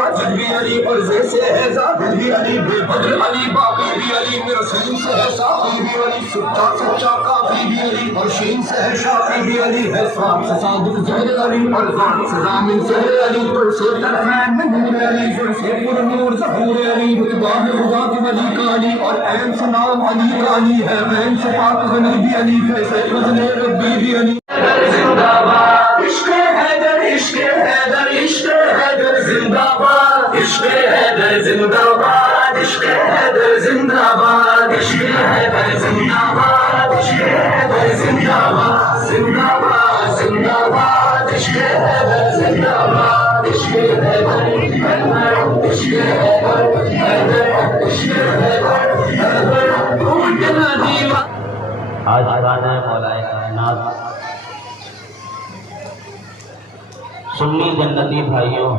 واجد بھی علی اور زے سے ہے زاہد بھی علی بے بدر علی باقی بھی علی میرا سین سے ہے ساقی بھی علی سچا سچا کافی بھی علی اور شین سے ہے شافی بھی علی ہے صاحب سے صادق زہر علی اور ذات سے ضامن سے ہے علی تو سے طرفین میں نور علی جو سے پر نور ظہور علی رتبہ ہے خدا کی ولی کا علی اور عین سے نام علی کا علی ہے عین سے پاک غنی بھی علی فیصل فضل ربی بھی علی زندہ باد عشق حیدر عشق حیدر عشق حیدر زندہ باد عشق حیدر زندہ باد عشق حیدر زندہ باد عشق حیدر زندہ باد عشق حیدر زندہ باد زندہ باد زندہ باد عشق حیدر زندہ باد عشق حیدر حیدر عشق حیدر حیدر عشق حیدر آج گانا ہے مولا کائنات سنی جنتی بھائیوں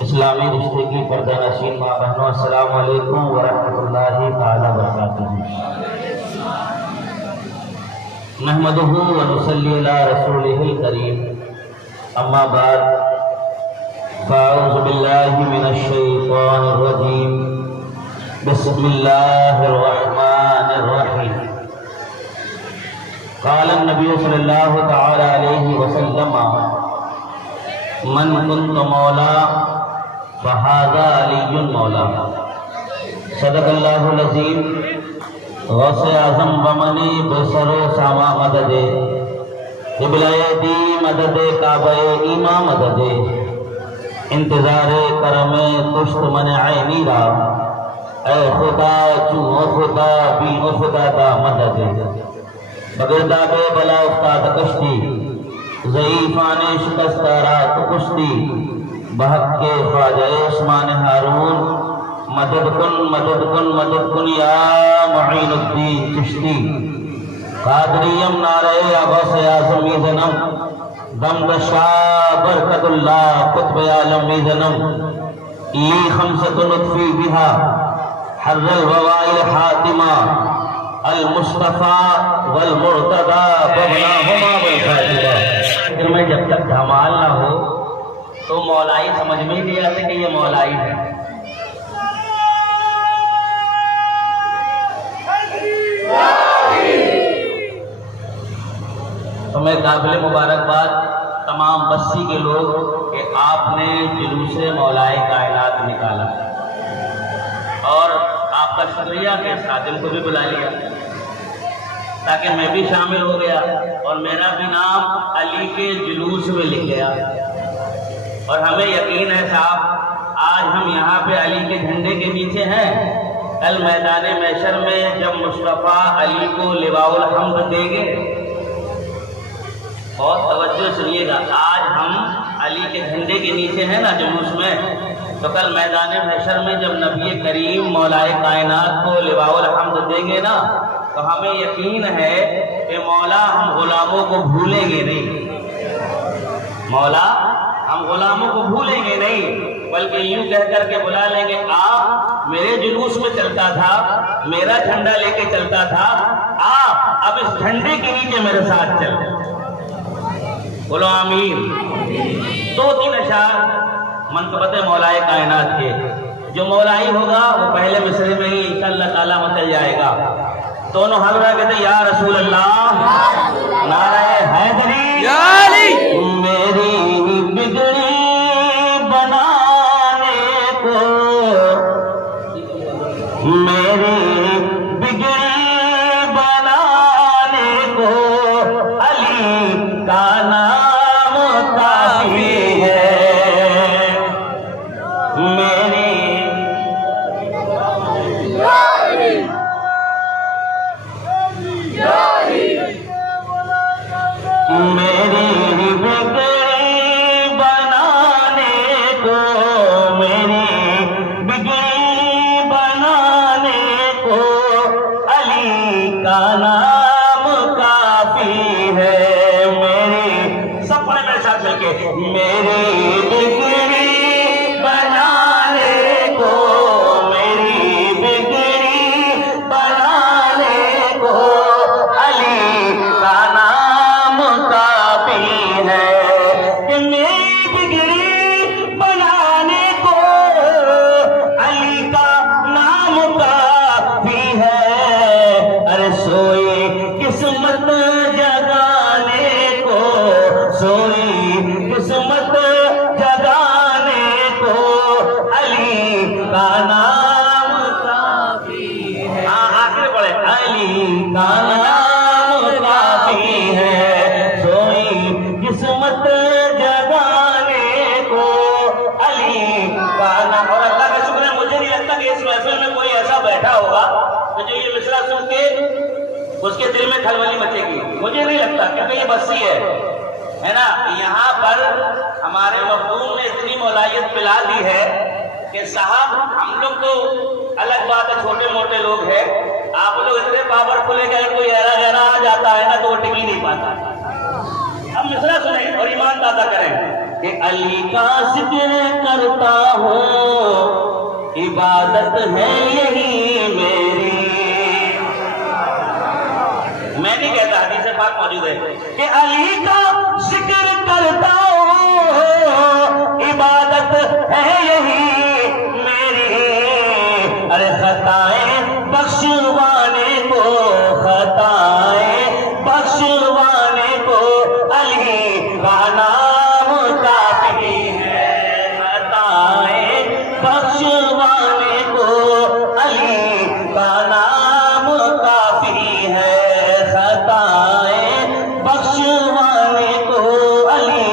اسلامی رشتے کی پردہ نشین ماں بہنوں السلام علیکم ورحمۃ اللہ تعالی وبرکاتہ نحمدہ ونصلی علی رسولہ الکریم اما بعد فاعوذ باللہ من الشیطان الرجیم بسم اللہ الرحمن الرحیم قال النبی صلی اللہ تعالی علیہ وسلم من كنت مولا فهذا علی مولا صدق اللہ العظیم غوث اعظم بمنی بسر و ساما مدد قبلہ دی مدد کعبہ ایما مدد انتظار کرم کشت من عینی را اے خدا چون خدا بین خدا دا مدد بگردہ بے بلا افتاد کشتی ضعیفان شکستہ رات کشتی بحق کے خواجہ عثمان ہارون مدد کن مدد کن مدد کن یا معین الدین چشتی قادریم نعرہ غوث اعظم میزنم دم دشا برکت اللہ قطب عالم میزنم لی خمسۃ نطفی بہا حر الوائل حاتمہ المصطفیٰ والمرتضی ببناہما بالفاتحہ میں جب تک دھمال نہ ہو تو مولائی سمجھ میں نہیں آتے کہ یہ مولائی ہے تو میں قابل مبارکباد تمام بستی کے لوگ کہ آپ نے جلوس مولائی کائنات نکالا اور آپ کا شکریہ کہ خادم کو بھی بلا لیا تاکہ میں بھی شامل ہو گیا اور میرا بھی نام علی کے جلوس میں لکھ گیا اور ہمیں یقین ہے صاحب آج ہم یہاں پہ علی کے جھنڈے کے پیچھے ہیں کل میدان محشر میں جب مصطفیٰ علی کو لواء الحمد دیں گے بہت توجہ سنیے گا آج ہم علی کے جھنڈے کے نیچے ہیں نا جلوس میں تو کل میدان محشر میں جب نبی کریم مولا کائنات کو لواء الحمد دیں گے نا تو ہمیں یقین ہے کہ مولا ہم غلاموں کو بھولیں گے نہیں مولا ہم غلاموں کو بھولیں گے نہیں بلکہ یوں کہہ کر کے بلا لیں گے آپ میرے جلوس میں چلتا تھا میرا جھنڈا لے کے چلتا تھا آپ اب اس جھنڈے کے نیچے میرے ساتھ چل بولو آمین دو تین اشعار منقبت مولا کائنات کے جو مولائی ہوگا وہ پہلے مصرے میں ہی انشاءاللہ تعالیٰ متل جائے گا دونوں حضرہ کہتے یا رسول اللہ نعرہ حیدری یا علی میری بگڑی بنانے کو میری بگڑی بنانے کو علی کا نام کافی ہے میری بگڑی بنانے کو میری بگڑی بنانے کو علی کا نام کافی ہے میری سب پڑھے میرے ساتھ مل کے میری بگڑی بنانے کو میری بگڑی بنانے کو علی کا نام کافی ہے کہ میری بگڑی بنانے کو کھلبلی مچے گی، مجھے نہیں لگتا، کیونکہ یہ بستی ہے نا. یہاں پر ہمارے مخدوم نے اتنی مولائیت پلا دی ہے کہ صاحب ہم لوگ تو الگ بات ہے، چھوٹے موٹے لوگ ہیں، آپ لوگ اتنے پاورفل ہے کہ اگر کوئی ایرا گہرا آ جاتا ہے نا تو وہ ٹک ہی نہیں پاتا. ہم مصرع سنیں اور ایمان تازہ کریں کہ علی کا ذکر کرتا ہوں، عبادت ہے یہی میری. میں نہیں کہتا، حدیث پاک موجود ہے کہ علی کا ذکر کرتا ہوں، عبادت ہے یہی میری. ارے خطائیں بخشوانے کو، خطائیں بخشوانے کو علی کا نام کافی ہے. خطائیں بخشوانے کو علی کا نام کافی ہے. خطائیں بخشوانے کو علی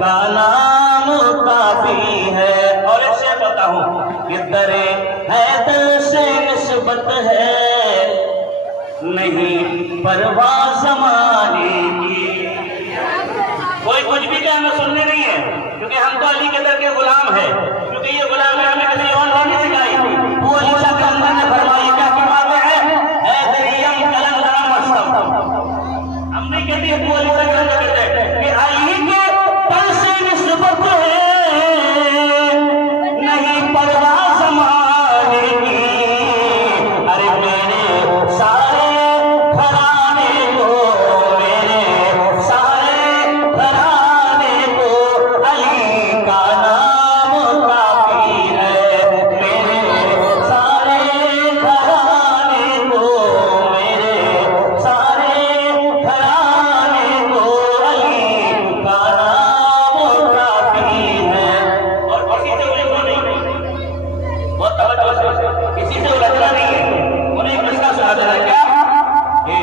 کا نام کافی ہے. اور ایک سے بتاؤں کہ درے حیدر سے نسبت ہے، نہیں پرواہ زمانے کی. کوئی کچھ بھی کہنا سننے نہیں ہے، کیونکہ ہم تو علی کے در کے غلام ہیں، کیونکہ یہ غلامی ہمیں کسی اور نے نہیں سکھائی. وہ علی شاہ کے اندر نے فرمائی کیا کی بات ہے، حیدریم کلندر مستم. ہم نہیں کہتے وہ علی شاہ کے اندر کہتے ہیں کہ علی کے در سے نسبت ہے، نہیں پرواہ زمانے کی. ارے میرے سارے گھرانے کو، میرے سارے گھرانے کو علی کا نام کافی ہے. میرے سارے گھرانے کو، میرے سارے گھرانے کو علی کا نام کافی ہے. اور کسی سے الجھنا نہیں، بہت توجہ سے، کسی سے الجھنا نہیں ہے. انہیں ایک مسئلہ سنا دینا ہے کیا کہ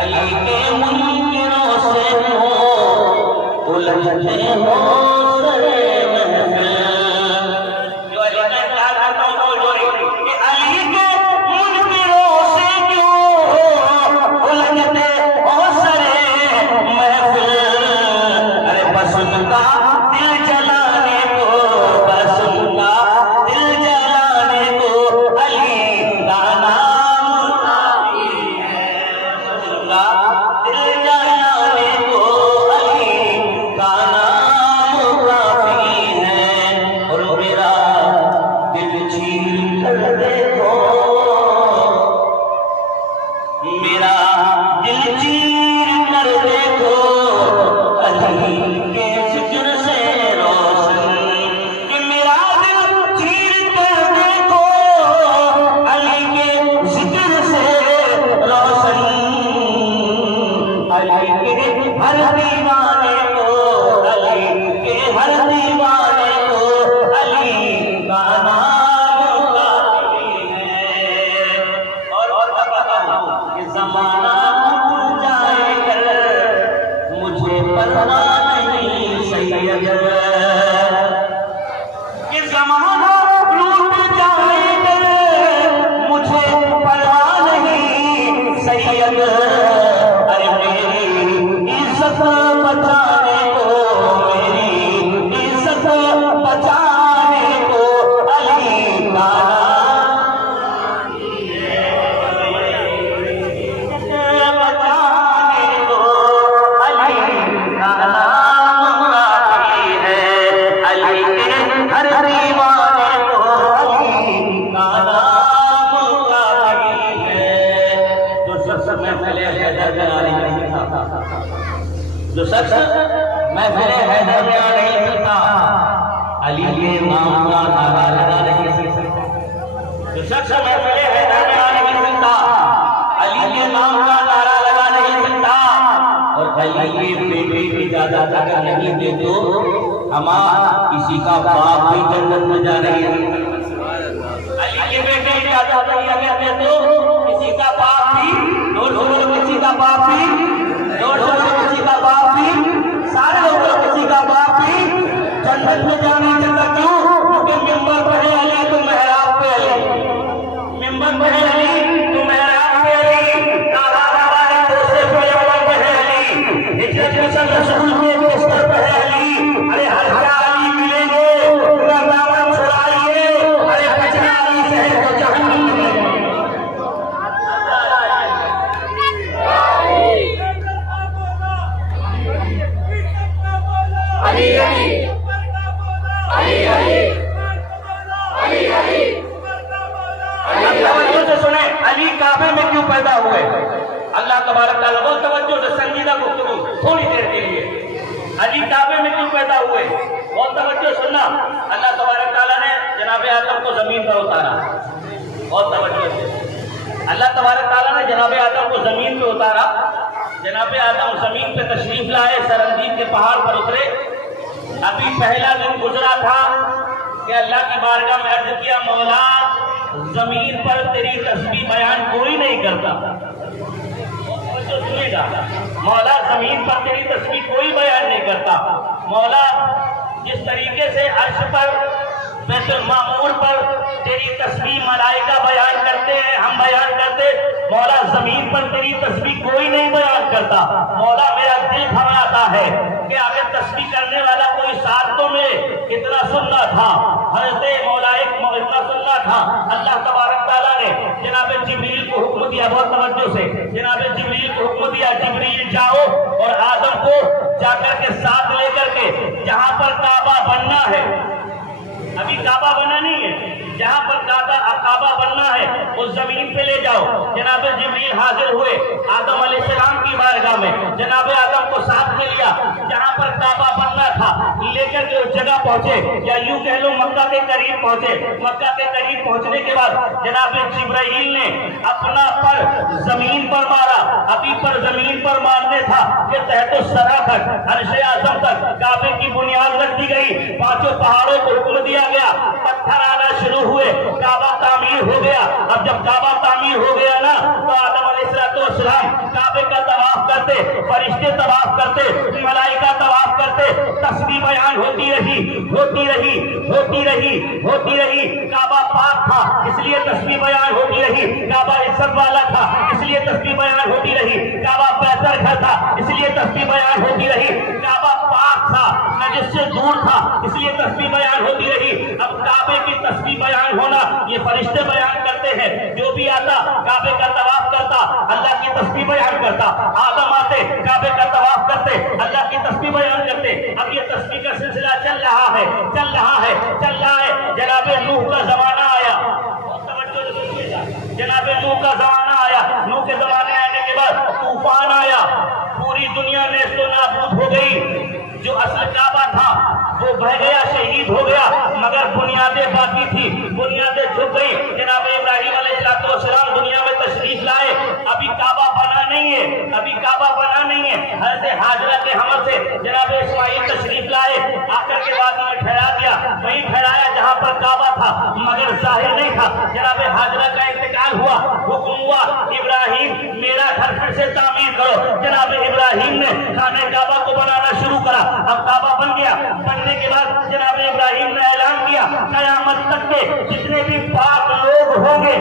علی کے منکروں سے ہو الجھتے ہو سرے محفل. جو علی کا انتہا کرتا ہوں تو جو کہ علی کے منکروں سے کیوں الجھتے ہو سرے محفل. ارے بس ان کا دل جلانے کو، بس ان کا دل جلانے کو علی کا نام کافی ہے. بس ان کا دل جلانے کو علی کا نام کافی ہے. اور میرا دل چیر کر دیکھو، میرا دل چیر کر دیکھو علی کے ذکر سے روشن. کہ میرا دل چیر کر دیکھو علی کے ذکر سے روشن. علی کے ہر دیوانے کو، علی کے ہر دیوانے کو علی کا نام کافی ہے. اور بتاؤں کہ زمانہ بھول جائے کر مجھے پرواہ نہیں سید. کہ زمانہ لوٹ جائے کر مجھے پرواہ نہیں سید. ارے میری عزت بچانے کو، میری عزت بچانے کو علی کا نام بچانے کو علی کا نام کافی ہے. علی کے ہر دیوانے کو علی کا نام کافی ہے. جو شخص محفل حیدر میں آ نہیں سکتا، جو شخص محفل حیدر میں آ نہیں سکتا، علی کے نام کا نعرہ لگا نہیں سکتا. جو شخص محفل حیدر میں آ نہیں سکتا، علی کے نام کا نعرہ لگا نہیں سکتا. اور علی کے بیٹے کی اجازت اگر نہیں دے تو ہمارا کسی کا باپ بھی جنت میں جا رہی ہے. علی کے بیٹے کی اجازت اگر دے تو کسی کا باپ بھی، کسی کا باپ بھی، کسی کا باپ بھی، سارے لوگوں کسی کا باپ بھی جنت میں جانے جاتا. کیوں؟ کیونکہ ممبر پڑھے علی تو محراب پہ علی، ممبر پڑھے علی تو محراب پہ علی. نعرہ لگا ہے تو پیدا ہوئے؟ اللہ تبارک تعالیٰ بہت توجہ سے سنجیدہ گفتگو تھوڑی دیر کے لیے. علی کعبے میں کیوں پیدا ہوئے؟ بہت توجہ سننا. اللہ تبارک تعالیٰ نے جناب آدم کو زمین پر اتارا. بہت توجہ سے. اللہ تبارک تعالیٰ نے جناب آدم کو زمین پہ اتارا. جناب آدم زمین پہ تشریف لائے, سرندیب کے پہاڑ پر اترے. ابھی پہلا دن گزرا تھا کہ اللہ کی بارگاہ میں عرض کیا, مولا زمین پر تیری تسبیح بیان کوئی نہیں کرتا. سنیے گا, مولا زمین پر تیری تسبیح کوئی بیان نہیں کرتا. مولا جس طریقے سے عرش پر بیت المعمور پر تیری تسبیح ملائکہ بیان کرتے ہیں, ہم بیان کرتے, مولا زمین پر تیری تسبیح کوئی نہیں بیان کرتا. مولا میرا دل گھبراتا ہے کہ اگر تسبیح کرنے والا کوئی ساتھ تو میں اتنا سننا تھا. حضرت مولا ایک اتنا سننا تھا. اللہ تبارک تعالیٰ نے جناب جبریل کو حکم دیا, بہت توجہ سے, جناب جبریل کو حکم دیا, جبریل جاؤ اور آدم کو جا کر کے ساتھ لے کر کے جہاں پر کعبہ بننا ہے, ابھی کعبہ بنا نہیں ہے, جہاں پر کعبہ بننا ہے اس زمین پہ لے جاؤ. جناب جبریل حاضر ہوئے آدم علیہ السلام کی بارگاہ میں. جناب آدم کو ساتھ میں لیا, جہاں پر کعبہ بننا تھا لے کر کے اس جگہ پہنچے, یا یوں کہہ لو مکہ کے قریب پہنچے. مکہ کے قریب پہنچنے کے بعد جناب جبرائیل نے اپنا پر زمین پر مارا. ابھی پر زمین پر مارنے تھا کہ تحت الثری تک, عرش اعظم تک کعبے کی بنیاد رکھ دی گئی. پانچوں پہاڑوں کو حکم دیا گیا, پتھر آنا شروع ہوئے, کعبہ تعمیر ہو گیا. اب جب کعبہ تعمیر ہو گیا نا تو آدم علیہ السلام کعبے کا طواف کرتے, فرشتے طواف کرتے, ملائکہ طواف کرتے, تسبیح بیان ہوتی رہی. کعبہ پاک تھا اس لیے تسبیح بیان ہوتی رہی. کعبہ عزت والا تھا اس لیے تسبیح بیان ہوتی رہی. کعبہ بہتر گھر تھا اس لیے تسبیح بیان ہوتی رہی. کعبہ پاک تھا, نجس سے دور تھا, اس لیے تسبیح بیان ہوتی رہی. اب کعبے کی تسبیح بیان ہونا یہ فرشتے بیان کرتے ہیں. جو بھی آتا کعبے کا طواف کرتا اللہ کی تسبیح بیان کرتا. آدم آتے کعبے کا طواف کرتے, اللہ کی تسبیح بیان کرتے. اب یہ تسبیح کا سلسلہ چل رہا ہے. جناب نوح کا زمانہ آیا. جناب نوح کا زمانہ آیا. نوح کے زمانے آنے کے بعد طوفان آیا, پوری دنیا نیست و نابود ہو گئی. جو اصل کعبہ تھا وہ بہ گیا, شہید ہو گیا, مگر بنیادیں باقی تھی, بنیادیں جھک گئی. جناب ابراہیم علیہ السلام دنیا میں تشریف لائے, ابھی کعبہ بنا نہیں ہے. حضرت حاجرہ کے حمل سے جناب اسماعیل تشریف لائے, آ کر کے وادی میں ٹھہرا دیا, وہیں ٹھہرایا جہاں پر کعبہ تھا مگر ظاہر نہیں تھا. جناب حاجرہ کا انتقال ہوا, حکم ہوا ابراہیم میرا گھر پھر سے تعمیر کرو. جناب ابراہیم نے خانہ کعبہ کو بنانا شروع کرا. اب کعبہ بن گیا. بننے کے بعد جناب ابراہیم نے اعلان کیا, قیامت تک کے جتنے بھی پاک لوگ ہوں گے,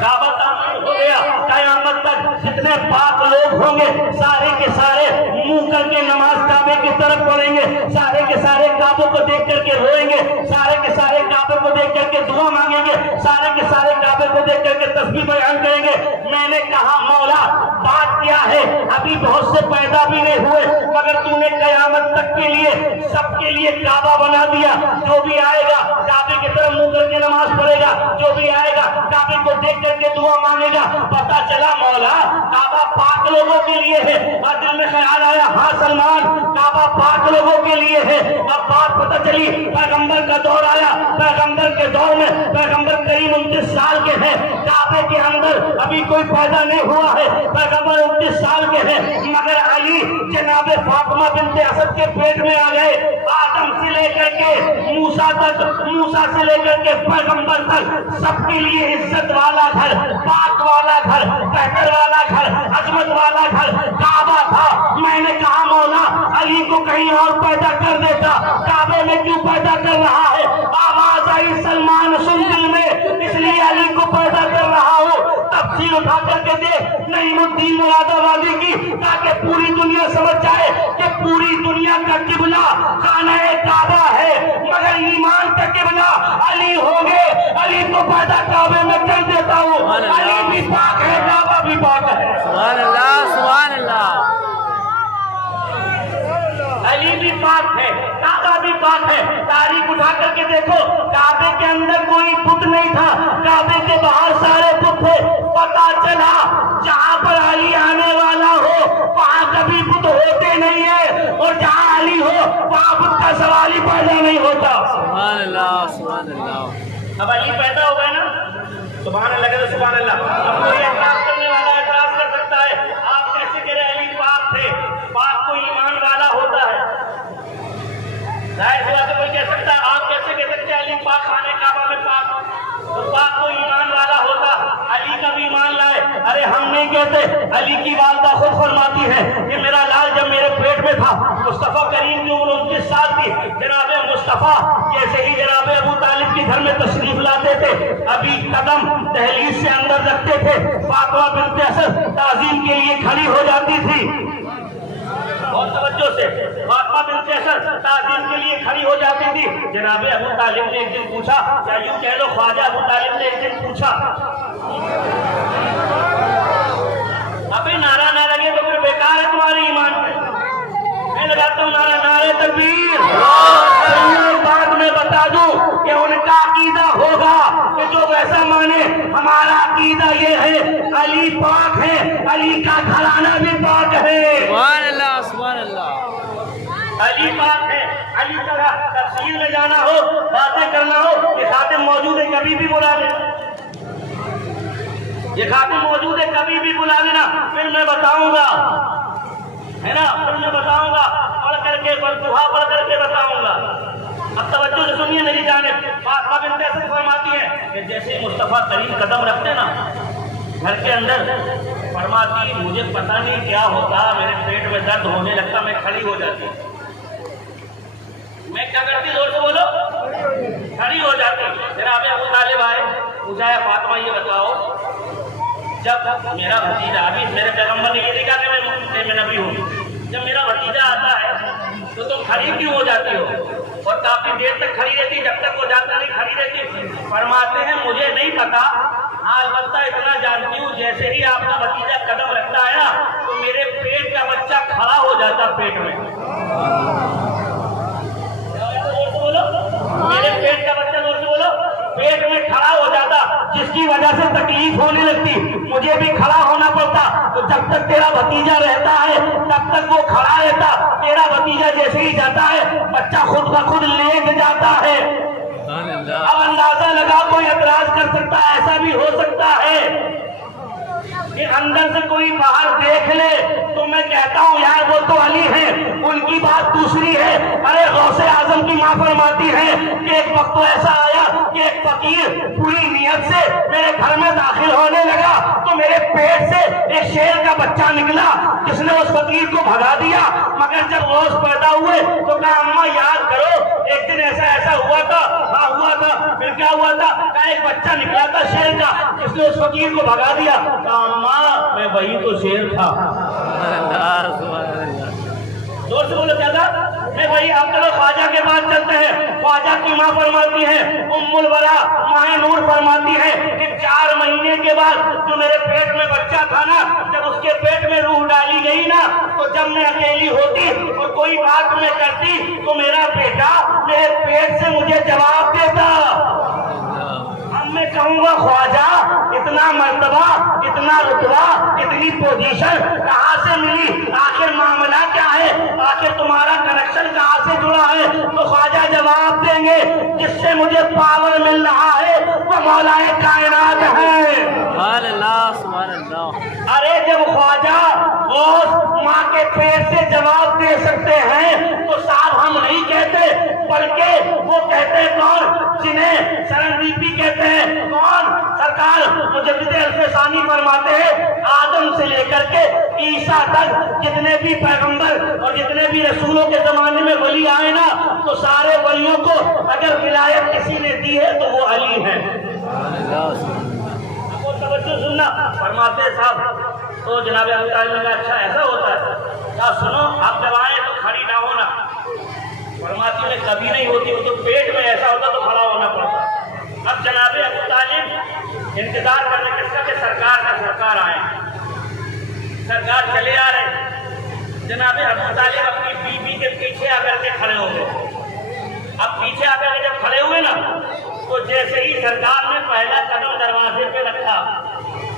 کعبہ تعمیر ہو گیا, قیامت تک جتنے پاک لوگ ہوں گے سارے کے سارے منہ کر کے نماز کعبے کی طرف پڑھیں گے, سارے کے سارے کعبے کو دیکھ کر کے روئیں گے, سارے کے سارے کعبے کو دیکھ کر کے دعا مانگیں گے, سارے کے سارے کعبے کو دیکھ کر کے تسبیح بیان کریں گے. میں نے کہا مولا بات کیا ہے, ابھی بہت سے پیدا بھی نہیں ہوئے مگر تو نے قیامت تک کے لیے سب کے لیے کعبہ بنا دیا. جو بھی آئے گا کعبے کی طرف منہ کر کے نماز پڑھے گا, جو بھی آئے گا کعبے کو دیکھ کر کے دعا مانگے گا. پتا چلا مولا کعبہ پاک لوگوں کے لیے ہے. اور دل میں خیال آیا ہاں سلمان کعبہ پاک لوگوں کے لیے ہے. اب بات پتہ چلی, پیغمبر کا دور آیا. پیغمبر کے دور میں پیغمبر قریب 29 سال کے ہیں, کعبے کے اندر ابھی کوئی پیدا نہیں ہوا ہے. پیغمبر 29 سال کے ہیں مگر علی جناب فاطمہ بنت اسد کے پیٹ میں آ گئے. آدم سے لے کر کے موسیٰ تک, موسیٰ سے لے کر کے پیغمبر تک سب کے لیے عزت والا گھر, پاک والا گھر, بہتر والا گھر, عظمت والا گھر کعبہ تھا. میں نے کہا مولا علی کو کہیں اور پیدا کر دیتا, کعبے میں کیوں پیدا کر رہا ہے؟ آواز آئی سلمان سن دل میں, اس لیے علی کو پیدا کر رہا ہوں. تفصیل اٹھا کر کے دیکھ نعیم الدین مراد آبادی کی, تاکہ پوری دنیا سمجھ جائے کہ پوری دنیا کا قبلہ خانہ کعبہ ہے مگر ایمان کا قبلہ علی ہوں گے. علی کو پیدا کعبے میں کر دیتا ہوں. علی بھی پاک ہے, کعبہ بھی پاک ہے. سبحان اللہ, سبحان اللہ. علی بھی پاک ہے، کعبہ بھی پاک ہے۔ تاریخ اٹھا کر کے دیکھو، کعبے کے اندر کوئی بت نہیں تھا، کعبے کے باہر سارے بت تھے۔ پتا چلا جہاں پر علی آنے والا ہو وہاں کبھی بت ہوتے نہیں ہے، اور جہاں علی ہو وہاں بت کا سوال ہی پیدا نہیں ہوتا۔ سبحان اللہ سبحان اللہ۔ اب علی پیدا ہو گئے نا، سبحان اللہ کہتے سبحان اللہ۔ اب کوئی اعتراض کرنے والا اعتراض کر سکتا ہے، آپ کیسے کہہ رہے علی پاک تھے؟ پاک کو ایمان والا ہوتا ہے۔ ظاہر سی بات ہے، کوئی کہہ سکتا ہے آپ کیسے کہہ سکتے ہیں علی پاک خانے کعبہ میں پاک؟ تو پاک کو ایمان والا ہوتا، علی کا بھی ایمان لائے۔ ارے ہم نہیں کہتے، علی کی والدہ خود فرماتی ہے کہ میرا لال جب میرے پیٹ میں تھا، مصطفیٰ کریم کی عمر 29 سال تھی، جناب مصطفیٰ جیسے ہی جناب ابو طالب کے گھر میں تشریف لاتے تھے، ابھی قدم دہلیز سے اندر رکھتے تھے، فاطمہ بنت اسد تعظیم کے لیے کھڑی ہو جاتی تھی۔ بہت توجہ سے، فاطمہ بنت اسد تعظیم کے لیے کھڑی ہو جاتی تھی۔ جناب ابو طالب نے ایک دن پوچھا، کیا یوں کہہ لو خواجہ ابو طالب نے ایک دن پوچھا، ابھی نعرہ نہ لگے تو پھر بیکار ہے تمہاری ایمان میں لگاتا ہوں نعرہ، نعرہ تکبیر۔ بعد میں بتا دوں کہ ان کا عقیدہ ہوگا کہ جو ویسا مانے، ہمارا عقیدہ یہ ہے علی پاک ہے، علی کا گھرانہ بھی پاک ہے۔ سبحان اللہ سبحان اللہ۔ علی پاک ہے، علی کا تفصیل میں جانا ہو، باتیں کرنا ہو، یہ خاتم موجود ہے کبھی بھی بلا لینا، یہ خاتم موجود ہے کبھی بھی بلا لینا، پھر میں بتاؤں گا، ہے نا، پھر میں بتاؤں گا، پڑھ کر کے دعا پڑھ کر کے بتاؤں گا۔ اب توجہ سے سنیے میری جانب، فاطمہ بنت اسد فرماتی ہے کہ جیسے مصطفیٰ کریم قدم رکھتے نا گھر کے اندر، فرماتی مجھے پتہ نہیں کیا ہوتا، میرے پیٹ میں درد ہونے لگتا، میں کھڑی ہو جاتی، میں کیا کرتی، زور سے بولو، کھڑی ہو جاتی۔ جناب ابو طالب آئے، پوچھا ہے فاطمہ یہ بتاؤ، جب میرا بھتیجا، ابھی میرے پیغمبر نے یہ دیکھا کہ میں نبی ہوں، جب میرا بھتیجا آتا ہے تو تم کھڑی کیوں ہو جاتی ہو اور کافی دیر تک کھڑی رہتی، جب تک وہ جاتا نہیں کھڑی رہتی؟ فرماتے ہیں مجھے نہیں پتا، ہاں البتہ اتنا جانتی ہوں جیسے ہی آپ کا بھتیجا قدم رکھتا ہے نا تو میرے پیٹ کا بچہ کھڑا ہو جاتا پیٹ میں، میرے پیٹ کا بچہ، زور سے بولو، پیٹ میں کھڑا ہو جاتا، جس کی وجہ سے تکلیف ہونے لگتی، مجھے بھی کھڑا ہونا پڑتا۔ تو جب تک تیرا بھتیجا رہتا ہے تب تک وہ کھڑا رہتا، تیرا بھتیجا جیسے ہی جاتا ہے بچہ خود بخود لیٹ جاتا ہے۔ اب اندازہ لگا، کوئی اعتراض کر سکتا ہے، ایسا بھی ہو سکتا ہے کہ اندر سے کوئی باہر دیکھ لے تو میں کہتا ہوں یار وہ تو علی ہیں، ان کی بات دوسری ہے۔ ارے غوث اعظم کی ماں فرماتی ہے کہ ایک وقت تو ایسا آیا کہ ایک فقیر پوری نیت سے میرے گھر میں داخل ہونے لگا تو میرے پیٹ سے ایک شیر کا بچہ نکلا جس نے اس فقیر کو بھگا دیا، مگر جب غوث پیدا ہوئے تو کہا اماں یاد کرو ایک دن ایسا ہوا تھا، ہاں ہوا تھا، پھر کیا ہوا تھا؟ کہا ایک بچہ نکلا تھا شیر کا جس نے اس فقیر کو بھگا دیا۔ کہا اماں میں وہی تو شیر تھا۔ زور سے بولو کیا تھا؟ میں وہی۔ اب چلو خواجہ کے پاس چلتے ہیں، خواجہ کی ماں فرماتی ہے، ام الورا ماہ نور فرماتی ہے کہ 4 مہینے کے بعد جو میرے پیٹ میں بچہ تھا نا، جب اس کے پیٹ میں روح ڈالی گئی نا تو جب میں اکیلی ہوتی اور کوئی بات میں کرتی تو میرا بیٹا میرے پیٹ سے مجھے جواب دیتا۔ اب میں کہوں گا خواجہ اتنا مرتبہ، اتنا رتبہ، اتنی پوزیشن کہاں سے ملی؟ آخر معاملہ کیا ہے؟ آخر تمہارا کنیکشن کہاں سے جڑا ہے؟ تو خواجہ جواب دیں گے جس سے مجھے پاور مل رہا ہے وہ مولا کائنات ہے۔ سبحان اللہ سبحان اللہ۔ ارے جب خواجہ غوث ماں کے پیٹ سے جواب دے سکتے ہیں تو صاحب ہم نہیں کہتے، بلکہ وہ کہتے کون؟ جنہیں سرنگریپی کہتے ہیں۔ کون؟ سرکار مجدد الفسانی فرماتے ہیں آدم سے لے کر کے عیسیٰ تک جتنے بھی پیغمبر اور جتنے بھی رسولوں کے زمانے میں ولی آئے نا تو سارے ولیوں کو اگر ولایت کسی نے دی ہے تو وہ علی ہے۔ توجہ سننا، فرماتے صاحب تو جناب ابو طالب نے کہا اچھا ایسا ہوتا ہے؟ کہا سنو آپ جب آئے تو کھڑی نہ ہونا۔ فرماتی میں کبھی نہیں ہوتی، وہ تو پیٹ میں ایسا ہوتا تو کھڑا ہونا پڑتا۔ اب جناب ابو طالب انتظار کرنے کس کا کہ سرکار آئے، سرکار چلے آ رہے، جناب ابو طالب اپنی بیوی کے پیچھے آ کر کے کھڑے ہو گئے. اب پیچھے آ کر کے جب کھڑے ہوئے نا تو جیسے ہی سرکار نے پہلا قدم دروازے پہ رکھا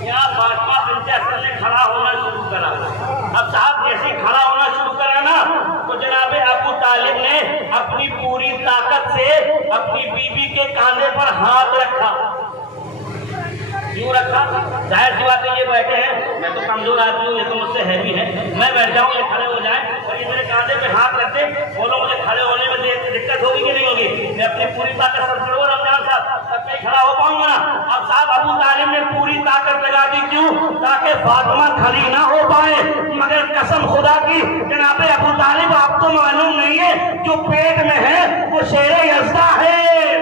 یہاں فاطمہ بنت اسد نے کھڑا ہونا شروع کرا. اب صاحب جیسے ہی کھڑا ہونا شروع کرا نا تو جناب ابو طالب نے اپنی پوری طاقت سے اپنی بیوی کے کاندھے پر ہاتھ رکھا. کیوں رکھا؟ ظاہر سی بات ہے یہ بیٹھے ہیں, میں تو کمزور آدمی ہوں, یہ تو مجھ سے ہیوی ہے, میں بیٹھ جاؤں یہ کھڑے ہو جائیں اور یہ میرے کاندھے پہ ہاتھ رکھ دیں, بولو مجھے کھڑے ہونے میں دقت ہوگی کہ نہیں ہوگی؟ میں اپنی پوری طاقت سے چھوڑوں رمضان صاحب تب میں کھڑا ہو پاؤں گا نا. اب صاحب ابو طالب نے پوری طاقت لگا دی. کیوں؟ تاکہ فاطمہ کھڑی نہ ہو پائے. مگر قسم خدا کی جناب ابو طالب آپ کو معلوم نہیں ہے جو پیٹ میں ہے وہ شیر یزدہ ہے,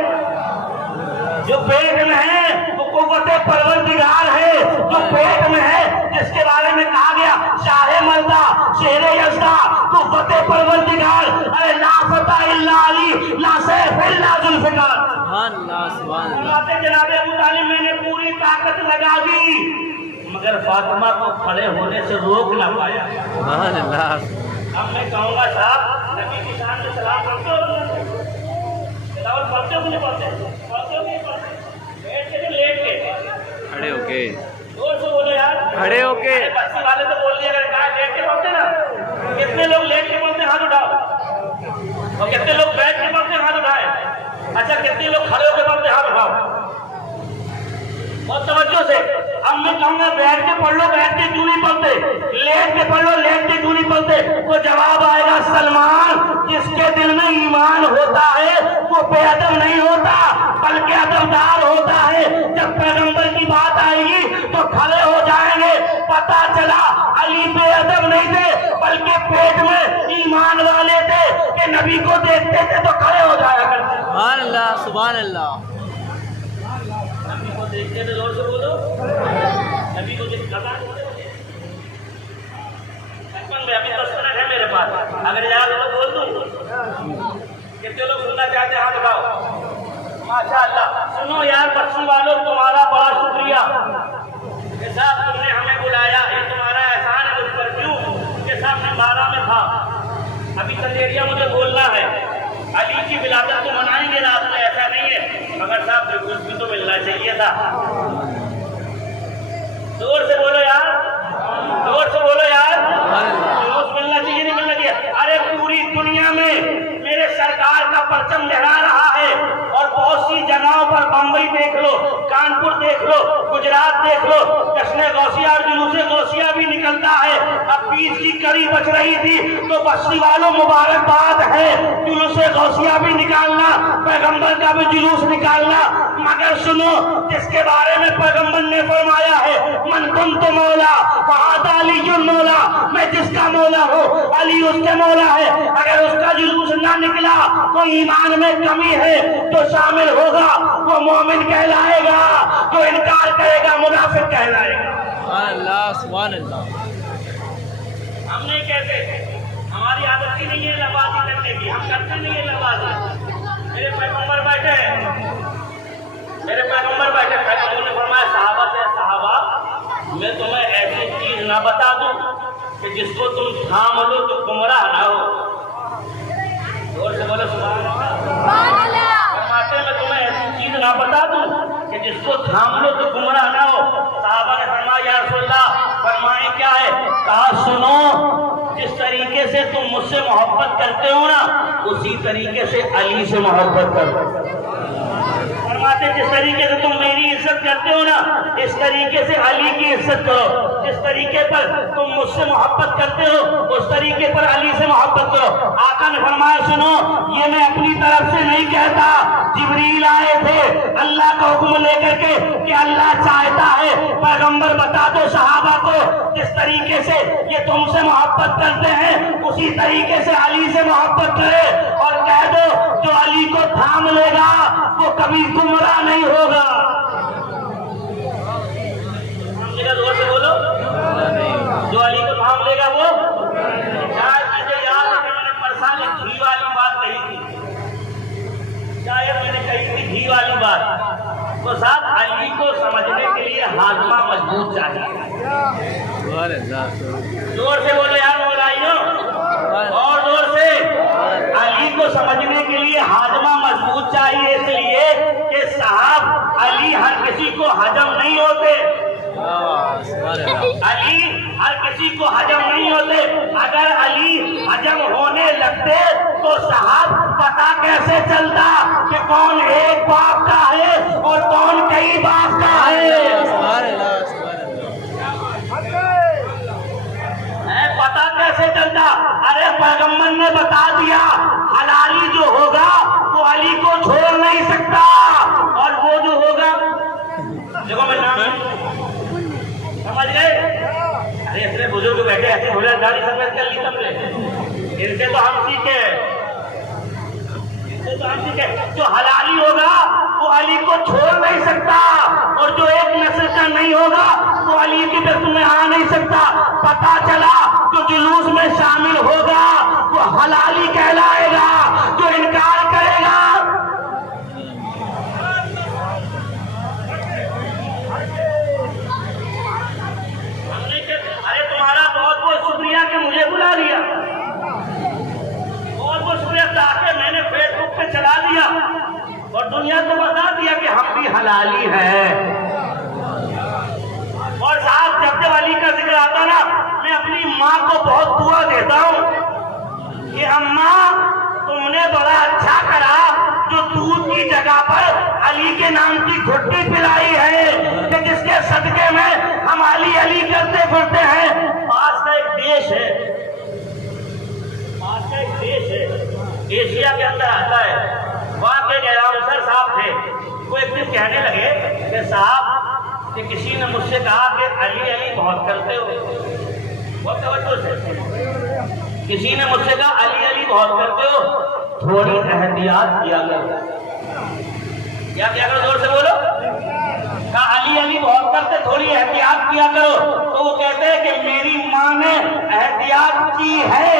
جو پیٹ میں ہے وہ قوت پروردگار ہے, جو پیٹ میں ہے جس کے بارے میں کہا گیا شاہ مردہ شیر یزدہ قوت پروردگار, ارے لا فتح الا علی لا سیف الا ذوالفقار. سبحان اللہ سبحان اللہ. جناب ابو طالب میں نے پوری طاقت لگا دی مگر فاطمہ کو کھڑے ہونے سے روک نہ پایا. سبحان اللہ. اب میں کہوں گا صاحب نبی کی شان میں سلام پڑھتے ہو, سلام پڑھتے ہو نہیں پڑھتے, پڑھتے ہو نہیں پڑھتے, بیٹھ کے لیٹ کے کھڑے ہو کے, زور سے بولو یار, کھڑے ہو کے. بستی والے تو بول دیا اگر کہا لیٹ کے پڑھتے نا, کتنے لوگ لیٹ کے پڑھتے ہاتھ اٹھاؤ, اور کتنے لوگ بیٹھ کے پڑھتے ہاتھ اٹھائے. اچھا کتنے لوگ کھڑے ہو کے پڑھتے ہاتھ اٹھاؤ بہت توجہ سے. اب میں کہوں گا بیٹھ کے پڑھ لو, بیٹھ کے کیوں نہیں پڑھتے, لیٹ کے پڑھ لو, لیٹ کے کیوں نہیں پڑھتے. تو جواب آئے گا سلمان جس کے دل میں ایمان ہوتا ہے وہ بے ادب نہیں ہوتا بلکہ ادبدار ہوتا ہے. جب پیغمبر کی بات آئے گی تو کھڑے ہو جائیں گے. پتا چلا علی بے ادب نہیں تھے بلکہ پیٹ میں ایمان والے تھے کہ نبی کو دیکھتے تھے تو کھڑے ہو جایا کرتے. سبحان اللہ سبحان اللہ. نبی کو دیکھتے تھے, زور سے بولو, نبی کو دیکھ لگا. میں ابھی 10 منٹ ہے میرے پاس, اگر یاد ہو بول دوں. کتنے لوگ سننا چاہتے ہیں ہاتھ اٹھاؤ. ماشاء اللہ. سنو یار بخشی والوں تمہارا بڑا شکریہ کہ صاحب تم نے ہمیں بلایا, یہ تمہارا احسان ہے مجھ پر. کیوں کہ صاحب میں 12 میں تھا, ابھی چندیریا مجھے بولنا ہے. علی کی ولادت تو منائیں گے رات میں, ایسا نہیں ہے, مگر صاحب کچھ بھی تو ملنا چاہیے تھا. زور سے بولو یار, زور سے بولو یار, جلوس ملنا چاہیے نہیں ملنا چاہیے. ارے پوری دنیا میں میرے سرکار کا پرچم لہرا رہا ہے اور بہت سی جگہوں پر بمبئی دیکھ لو, کانپور دیکھ لو, گجرات دیکھ لو, جشن غوثیہ اور جلوس غوثیہ بھی نکلتا ہے. اب 20 کی کڑی بچ رہی تھی تو بستی والوں مبارکباد ہے, جلوس غوثیہ بھی نکالنا, پیغمبر کا بھی جلوس نکالنا. مگر سنو جس کے بارے میں پیغمبر نے فرمایا ہے من کنت مولا فہذا علی مولا, میں جس کا مولا ہوں علی اس کے مولا ہے. اگر اس کا جلوس نہ نکلا تو ایمان میں کمی ہے تو شامل ہوگا, وہ مومن کہلائے گا, جو انکار کرے گا منافق کہلائے گا. سبحان اللہ سبحان اللہ. ہم نہیں کہتے, ہماری عادت ہی نہیں ہے لبازی کرنے کی, ہم کرتے نہیں ہے لبازی. میرے پیغمبر بیٹھے ہیں, میرے پیغمبر بیٹھے, پیغمبر نے فرمایا صحابہ سے صحابہ میں تمہیں ایسی چیز نہ بتا دوں کہ جس کو تم تھام لو تو گمراہ نہ ہو. زور سے بولو سبحان اللہ. فرماتے میں تمہیں ایسی چیز نہ بتا دوں کہ جس کو تھام لو تو گمراہ نہ ہو. صحابہ نے فرمایا یا رسول اللہ, فرمائیں کیا ہے؟ کہا سنو جس طریقے سے تم مجھ سے محبت کرتے ہو نا اسی طریقے سے علی سے محبت کرو. فرماتے جس طریقے سے تم میری عزت کرتے ہو نا اس طریقے سے علی کی عزت کرو. جس طریقے پر تم مجھ سے محبت کرتے ہو اس طریقے پر علی سے محبت کرو. آقا نے فرمایا سنو یہ میں اپنی طرف سے نہیں کہتا, جبریل آئے تھے اللہ کا حکم لے کر کے کہ اللہ چاہتا ہے پیغمبر بتا دو صحابہ کو جس طریقے سے یہ تم سے محبت کرتے ہیں اسی طریقے سے علی سے محبت کرے, اور کہہ دو جو علی کو تھام لے گا وہ کبھی گمراہ نہیں ہوگا. زور سے بولو, جو علی کو تھام لے گا وہ. شاید مجھے یاد ہے کہ میں نے پرسان ایک گھی والی بات کہی تھی, شاید میں نے کہی تھی گھی والی بات. تو صاحب علی کو سمجھنے کے لیے ہاضمہ مضبوط چاہیے. سبحان اللہ. زور سے بولو یار مولائیوں. اور زور سے علی کو سمجھنے کے لیے ہاضمہ مضبوط چاہیے، اس لیے کہ صاحب علی ہر کسی کو ہضم نہیں ہوتے، علی ہر کسی کو ہضم نہیں ہوتے۔ اگر علی ہضم ہونے لگتے تو صاحب پتہ کیسے چلتا کہ کون ایک باپ کا ہے اور کون کئی باپ کا ہے؟ پتہ کیسے چلتا؟ ارے پیغمبر نے بتا دیا حلالی جو ہوگا وہ علی کو چھوڑ نہیں سکتا، اور وہ جو ہوگا دیکھو میں نام سمجھ گئے؟ ارے اتنے بزرگ بیٹھے ایسے ہو جائے گاڑی سفید کر لی تم نے، ان سے تو ہم سیکھے، جو حلالی ہوگا وہ علی کو چھوڑ نہیں سکتا، اور جو ایک نسل کا نہیں ہوگا وہ علی کی طرف میں آ نہیں سکتا۔ پتا چلا جو جلوس میں شامل ہوگا وہ حلالی کہلائے گا، جو انکار کرے گا ارے تمہارا بہت بہت شکریہ کہ مجھے بلا لیا، بہت بہت شکریہ تاکہ میں نے فیس بک پہ چلا دیا اور دنیا کو بتا دیا کہ ہم بھی حلالی ہیں۔ اور صاحب جب علی کا ذکر آتا نا، میں اپنی ماں کو بہت دعا دیتا ہوں کہ اماں تم نے بڑا اچھا کرا جو دودھ کی جگہ پر علی کے نام کی گھٹی پلائی ہے، کہ جس کے صدقے میں ہم علی علی کرتے پھرتے ہیں۔ پاس کا ایک دیش ہے، پاس کا ایک دیش ہے ایشیا کے اندر آتا ہے، وہاں کے افسر صاحب تھے، وہ ایک دن کہنے لگے کہ صاحب کہ کسی نے مجھ سے کہا کہ علی علی بہت کرتے ہو، بہت توجہ سے کسی نے مجھ سے کہا علی علی بہت کرتے ہو، تھوڑی احتیاط کیا کرو۔ کیا کیا کرو؟ زور سے بولو۔ کہا علی علی بہت کرتے، تھوڑی احتیاط کیا کرو۔ تو وہ کہتے ہیں کہ میری ماں نے احتیاط کی ہے،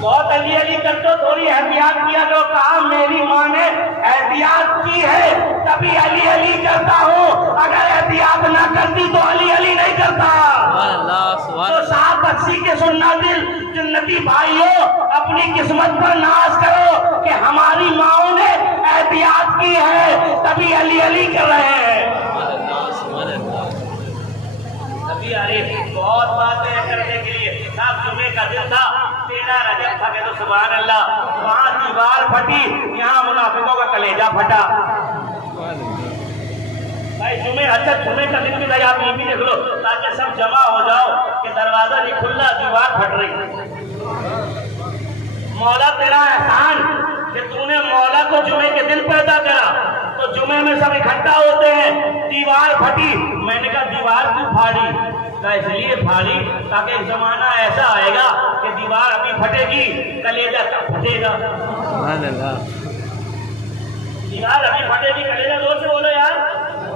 بہت علی علی کرتے ہو، تھوڑی احتیاط کیا کرو۔ کہا میری ماں نے احتیاط کی ہے تبھی علی علی کرتا ہوں، اگر احتیاط نہ کرتی تو علی علی نہیں کرتا۔ تو صاحب بچی کے سننا دل جنتی بھائیوں، اپنی قسمت پر ناز کرو کہ ہماری ماؤں نے احتیاط کی ہے تبھی علی علی کر رہے ہیں۔ نبی علیہ بہت باتیں کرنے کے لیے۔ صاحب جمعے کا دن تھا، 13 رجب تھا، کہ تو سبحان اللہ، وہاں دیوار پھٹی، یہاں منافقوں کا کلیجہ پھٹا۔ بھائی جمعے کا دن بھی بھائی آپ یہ بھی دیکھ لو تاکہ سب جمع ہو جاؤ کہ دروازہ نہیں کھلا، دیوار پھٹ رہی۔ مولا تیرا احسان کہ تو نے مولا کو جمعے کے دن پیدا کرا، تو جمعے میں سب اکٹھا ہوتے ہیں، دیوار پھٹی۔ میں نے کہا دیوار کیوں پھاڑی؟ کہا اس لیے پھاڑی تاکہ ایک زمانہ ایسا آئے گا کہ دیوار ابھی پھٹے گی، کلیجہ کب پھٹے گا؟ دیوار ابھی پھٹے گی، کلیجہ زور سے بولو یار،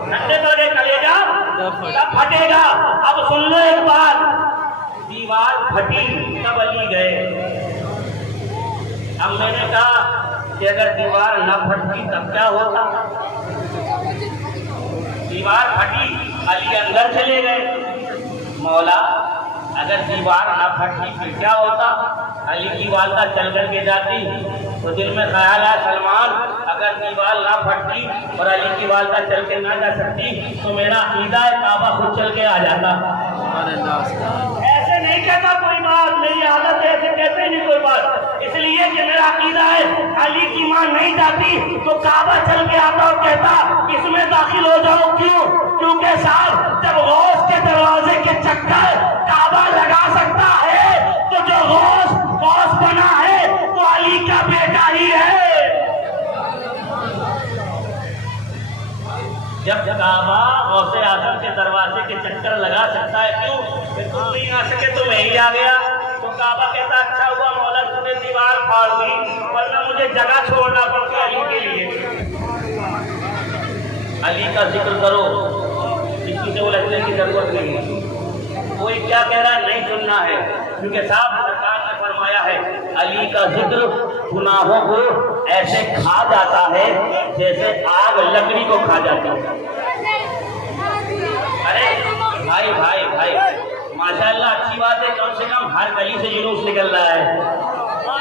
ٹھنڈے تو یہ کلیجہ تب پھٹے گا۔ اب سن لو ایک بات، دیوار پھٹی تب علی گئے۔ اب میں نے کہا کہ اگر دیوار نہ پھٹتی تب کیا ہوتا؟ دیوار پھٹی، علی اندر چلے گئے۔ مولا اگر دیوار نہ پھٹتی پھر کیا ہوتا؟ علی کی والدہ چل کر کے جاتی، تو دل میں خیال ہے سلمان اگر دیوار نہ پھٹتی اور علی کی والدہ چل کے نہ جا سکتی تو میرا عقیدہ کعبہ خود چل کے آ جاتا۔ ایسے نہیں کہتا کوئی بات، میری عادت ہے ایسے کہتے نہیں کوئی بات، اس لیے کہ میرا عقیدہ ہے علی کی ماں نہیں جاتی تو کعبہ چل کے آتا اور کہتا اس میں داخل ہو جاؤ۔ کیوں؟ کیونکہ صاحب جب غوث کے دروازے کے چکر کعبہ لگا سکتا ہے تو جو غوث بنا ہے وہ علی کا بیٹا ہی ہے۔ جب کعبہ غوث اعظم کے دروازے کے چکر لگا سکتا ہے، کیوں؟ کہ تم نہیں آ سکے تو میں ہی آ گیا۔ تو کعبہ کہتا اچھا ہوا مولا تم نے دیوار پھاڑ دی، ورنہ مجھے جگہ چھوڑنا پڑتا علی کے لیے۔ علی کا ذکر کرو، کسی سے الجھنے کی ضرورت نہیں ہے، کوئی کیا کہہ رہا ہے نہیں سننا ہے، کیونکہ صاحب سرکار نے فرمایا ہے علی کا ذکر گناہوں کو ایسے کھا جاتا ہے جیسے آگ لکڑی کو کھا جاتی ہے۔ ارے بھائی ماشاءاللہ اچھی بات ہے، کم سے کم ہر گلی سے جلوس نکل رہا ہے،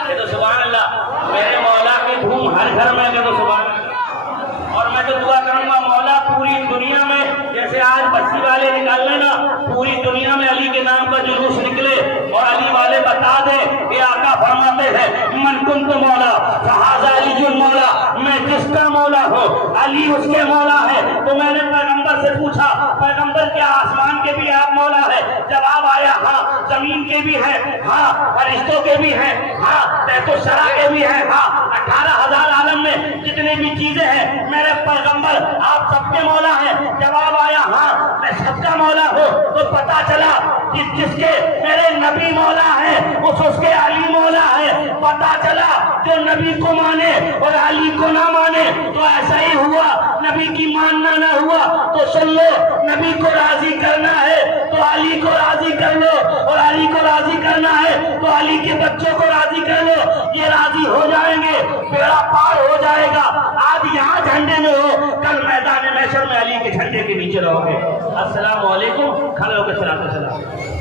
کہ تو سبحان اللہ، میرے مولا کی دھوم ہر گھر میں، کہ تو سبحان اللہ۔ اور میں تو دعا کروں گا مولا پوری دنیا میں جیسے آج بستی والے نکال لیں نا، پوری دنیا میں علی کے نام کا جلوس نکلے اور علی والے بتا دیں کہ آقا فرماتے ہیں من کنت مولا فہذا علی المولا، میں جس کا مولا ہوں علی اس کے مولا ہے۔ تو میں نے پیغمبر سے پوچھا پیغمبر کیا آسمان کے بھی آپ مولا ہے؟ جواب آیا ہاں، زمین کے بھی ہے ہاں، فرشتوں کے بھی ہیں ہاں، تحت الثری کے بھی ہیں ہاں، 18,000 عالم میں جتنی بھی چیزیں ہیں میرے پیغمبر آپ سب کے مولا ہیں۔ جواب آیا ہاں میں سب کا مولا ہوں۔ تو پتا چلا کہ جس کے میرے نبی مولا ہے اس کے علی مولا ہے۔ پتا چلا جو نبی کو مانے اور علی کو نہ مانے تو ایسا ہی ہوا، نبی کی ماننا نہ ہوا تو سن لو، نبی کو راضی کرنا ہے تو علی کو راضی کر لو، اور علی کو راضی کرنا ہے تو علی کے بچوں کو راضی کر لو، یہ راضی ہو جائیں گے، بیڑا پار ہو جائے گا۔ آج یہاں جھنڈے میں ہو، کل میدان محشر میں علی کے جھنڈے کے نیچے رہو گے۔ السلام علیکم، کھڑے ہو کے سلام۔